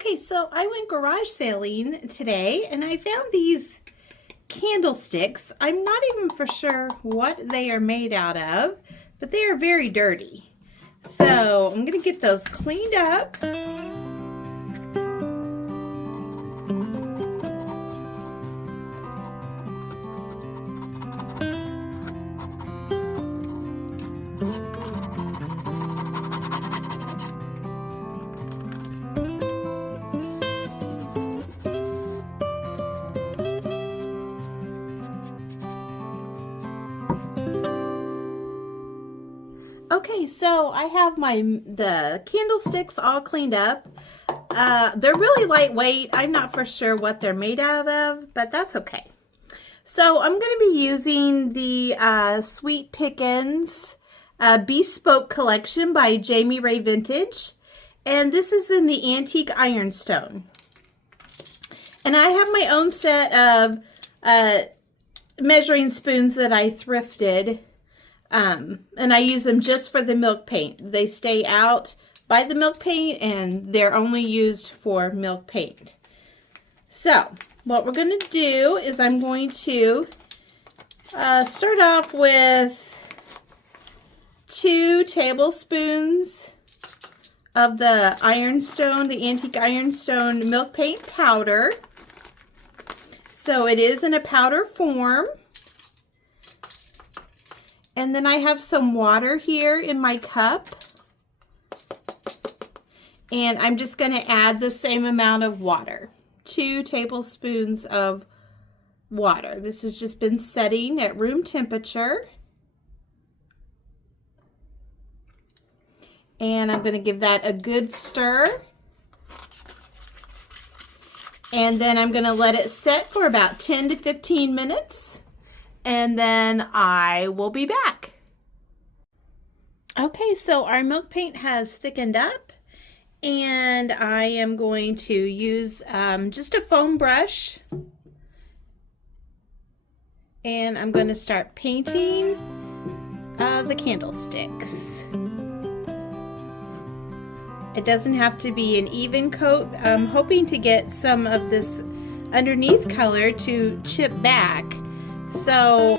Okay, so I went garage sailing today and I found these candlesticks. I'm not even for sure what they are made out of, but they are very dirty. So I'm going to get those cleaned up. Okay, so I have the candlesticks all cleaned up. They're really lightweight. I'm not for sure what they're made out of, but that's okay. So I'm going to be using the Sweet Pickins Bespoke collection by Jamie Ray Vintage. And this is in the antique ironstone. And I have my own set of measuring spoons that I thrifted. And I use them just for the milk paint. They stay out by the milk paint and they're only used for milk paint. So what we're going to do is I'm going to start off with 2 tablespoons of the ironstone, the antique ironstone milk paint powder. So it is in a powder form. And then I have some water here in my cup. And I'm just going to add the same amount of water. 2 tablespoons of water. This has just been setting at room temperature. And I'm going to give that a good stir. And then I'm going to let it set for about 10 to 15 minutes. And then I will be back. Okay, so our milk paint has thickened up. And I am going to use just a foam brush. And I'm going to start painting the candlesticks. It doesn't have to be an even coat. I'm hoping to get some of this underneath color to chip back. So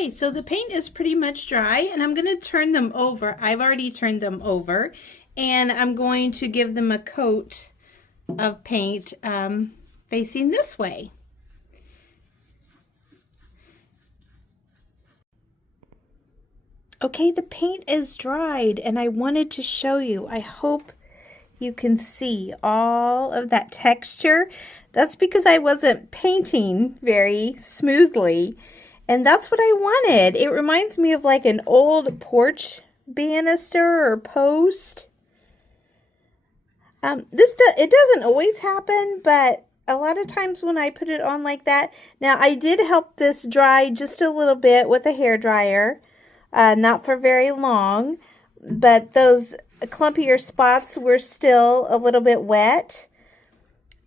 okay, so the paint is pretty much dry and I'm going to turn them over. I've already turned them over and I'm going to give them a coat of paint facing this way. Okay, the paint is dried and I wanted to show you. I hope you can see all of that texture. That's because I wasn't painting very smoothly. And that's what I wanted. It reminds me of like an old porch banister or post. It doesn't always happen, but a lot of times when I put it on like that. Now I did help this dry just a little bit with a hair dryer, not for very long, but those clumpier spots were still a little bit wet.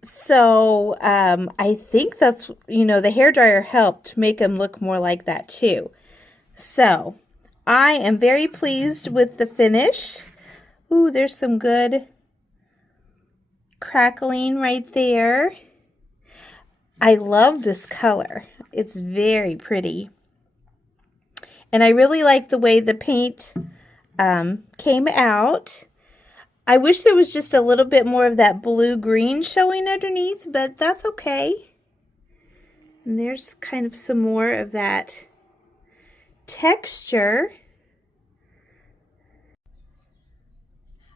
So I think that's, the hairdryer helped make them look more like that too. So I am very pleased with the finish. Ooh, there's some good crackling right there. I love this color. It's very pretty. And I really like the way the paint came out. I wish there was just a little bit more of that blue-green showing underneath, but that's okay. And there's kind of some more of that texture.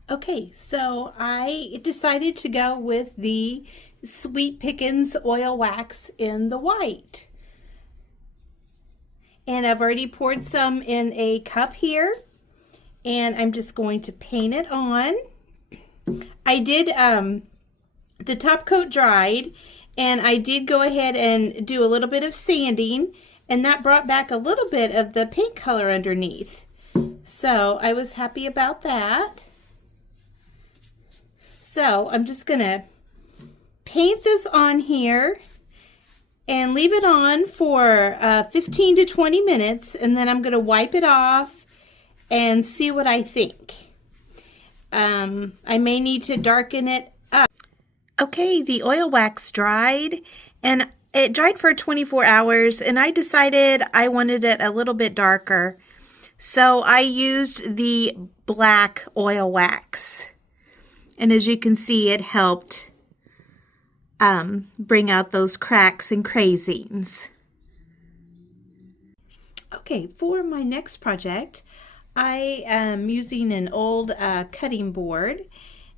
Okay, so I decided to go with the Sweet Pickins oil wax in the white. And I've already poured some in a cup here, and I'm just going to paint it on. I did, the top coat dried, and I did go ahead and do a little bit of sanding, and that brought back a little bit of the paint color underneath. So I was happy about that. So I'm just gonna paint this on here and leave it on for 15 to 20 minutes, and then I'm gonna wipe it off and see what I think. I may need to darken it up. Okay, the oil wax dried, and it dried for 24 hours, and I decided I wanted it a little bit darker. So I used the black oil wax. And as you can see, it helped bring out those cracks and crazings. Okay, for my next project, I am using an old cutting board,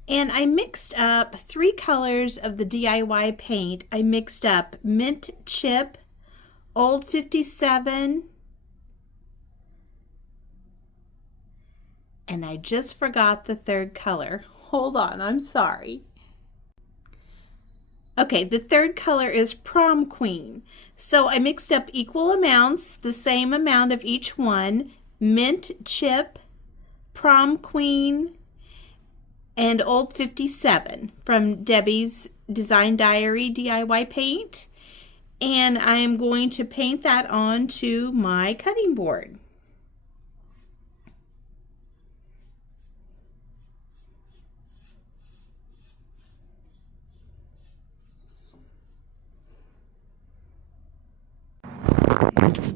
and I mixed up 3 colors of the DIY paint. I mixed up Mint Chip, Old 57, and I just forgot the 3rd color. Hold on, I'm sorry. Okay, the 3rd color is Prom Queen. So I mixed up equal amounts, the same amount of each one, Mint Chip, Prom Queen, and Old 57 from Debbie's Design Diary DIY paint. And I'm going to paint that onto my cutting board.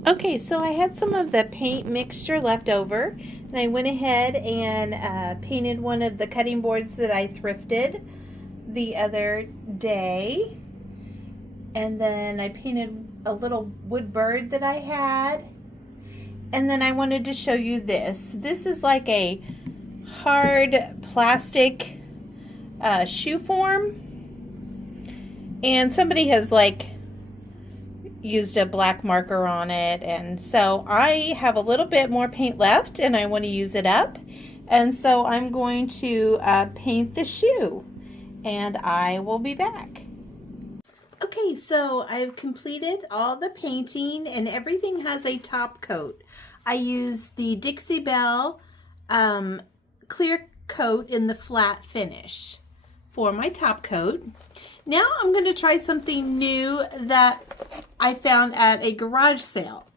Okay, so I had some of the paint mixture left over, and I went ahead and painted one of the cutting boards that I thrifted the other day. And then I painted a little wood bird that I had. And then I wanted to show you this. This is like a hard plastic shoe form. And somebody has like used a black marker on it, and so I have a little bit more paint left and I want to use it up, and so I'm going to paint the shoe, and I will be back. Okay, so I've completed all the painting and everything has a top coat. I used the Dixie Belle clear coat in the flat finish for my top coat. Now I'm going to try something new that I found at a garage sale.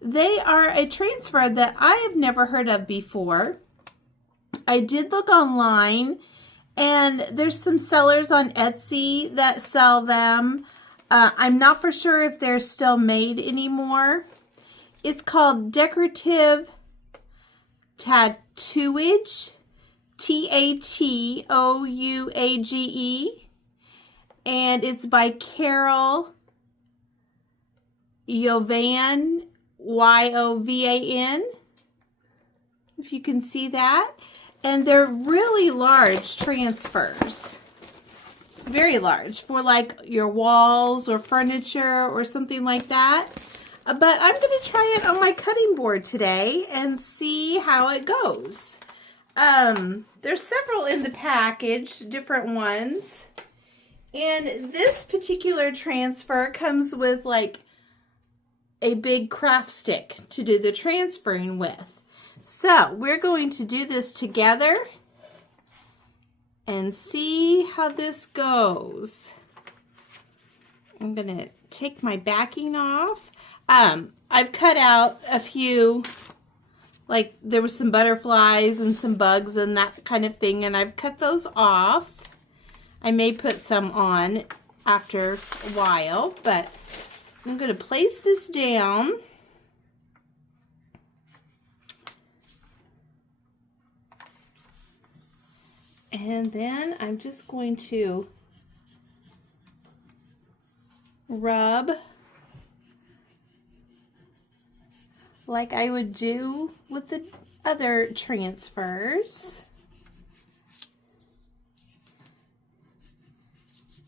They are a transfer that I have never heard of before. I did look online, and there's some sellers on Etsy that sell them. I'm not for sure if they're still made anymore. It's called Decorative Tatouage, Tatouage, and it's by Carol Yovan, Yovan, if you can see that. And they're really large transfers, very large, for like your walls or furniture or something like that. But I'm going to try it on my cutting board today and see how it goes. There's several in the package, different ones. And this particular transfer comes with like a big craft stick to do the transferring with. So we're going to do this together and see how this goes. I'm going to take my backing off. I've cut out a few like there was some butterflies and some bugs and that kind of thing, and I've cut those off. I may put some on after a while, but I'm going to place this down. And then I'm just going to rub like I would do with the other transfers.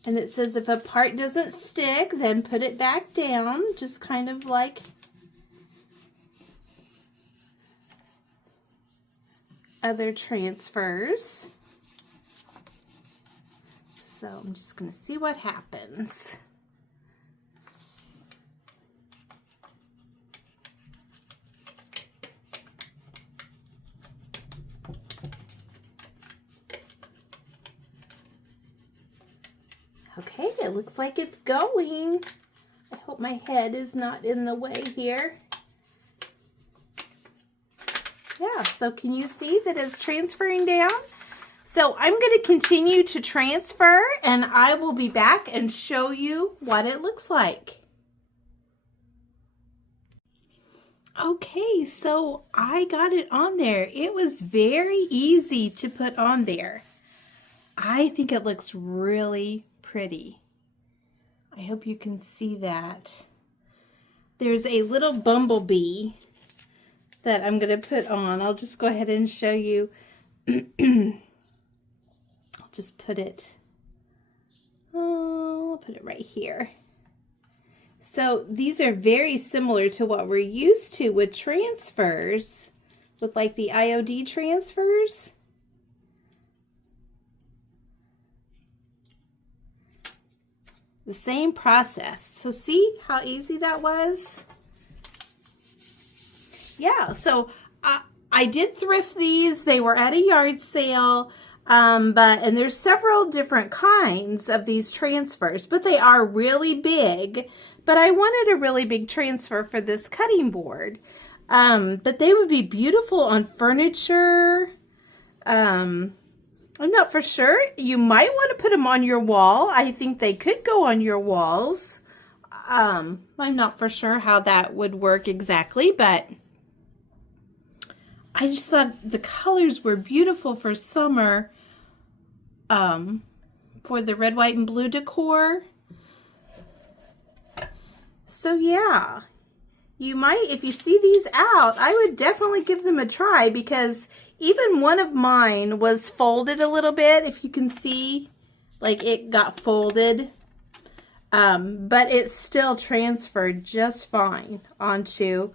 And it says if a part doesn't stick, then put it back down, just kind of like other transfers. So I'm just going to see what happens. Okay, it looks like it's going. I hope my head is not in the way here. Yeah, so can you see that it's transferring down? So I'm going to continue to transfer, and I will be back and show you what it looks like. Okay, so I got it on there. It was very easy to put on there. I think it looks really pretty. I hope you can see that. There's a little bumblebee that I'm going to put on. I'll just go ahead and show you. Just put it, I'll put it right here. So these are very similar to what we're used to with transfers, with like the IOD transfers. The same process. So see how easy that was? Yeah, so I did thrift these. They were at a yard sale. And there's several different kinds of these transfers, but they are really big. But I wanted a really big transfer for this cutting board. But they would be beautiful on furniture. I'm not for sure. You might want to put them on your wall. I think they could go on your walls. I'm not for sure how that would work exactly, but I just thought the colors were beautiful for summer. For the red, white, and blue decor. So yeah, you might, if you see these out, I would definitely give them a try, because even one of mine was folded a little bit. If you can see, like it got folded, but it still transferred just fine onto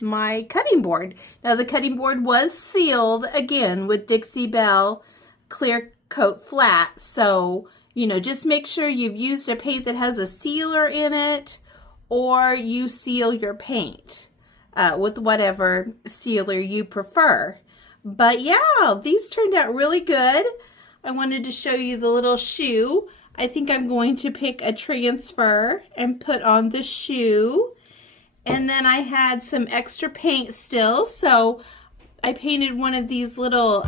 my cutting board. Now the cutting board was sealed again with Dixie Belle clear coat flat, so you know, just make sure you've used a paint that has a sealer in it, or you seal your paint with whatever sealer you prefer. But yeah, these turned out really good. I wanted to show you the little shoe. I think I'm going to pick a transfer and put on the shoe. And then I had some extra paint still, so I painted one of these little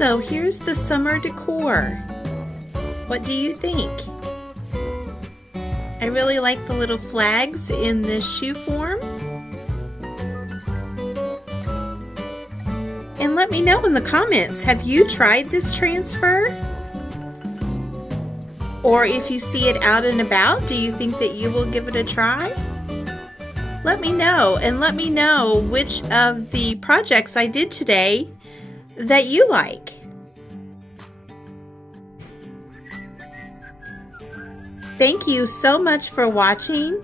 So here's the summer decor. What do you think? I really like the little flags in the shoe form. And let me know in the comments, have you tried this transfer? Or if you see it out and about, do you think that you will give it a try? Let me know, and let me know which of the projects I did today that you like. Thank you so much for watching,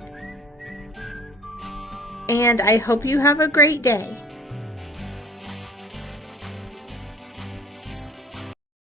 and I hope you have a great day.